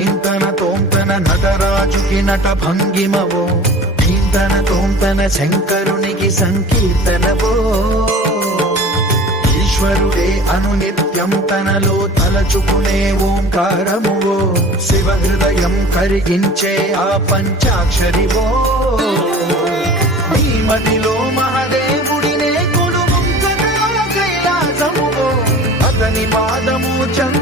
ధీంతన తోంతన నటరాజుకి నట భంగిమవో. ధీంతన తోంతన శంకరునికి సంకీర్తనవో. ఈశ్వరుడే అనునిత్యం తనలో తలచుకునే ఓంకారమువో. శివ హృదయం కరిగించే ఆ పంచాక్షరివో. నీ మహదేవుడినే కొలువుంచగా కైలాసమువో. అతని పాదము చంద్ర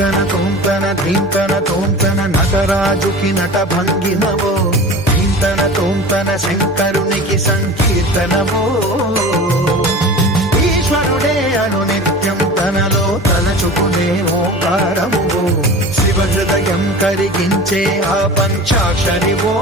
ధీంతన తోంతన దింతన తోంతన నటరాజుకి నట భంగిమవో ధీంతన తోంతన శంకరునికి సంకీర్తనవో ఈశ్వరుడే అను నిత్యం తనలో తలచుకునే ఓంకారమువో శివ హృదయం కరిగించే ఆ పంచాక్షరివో.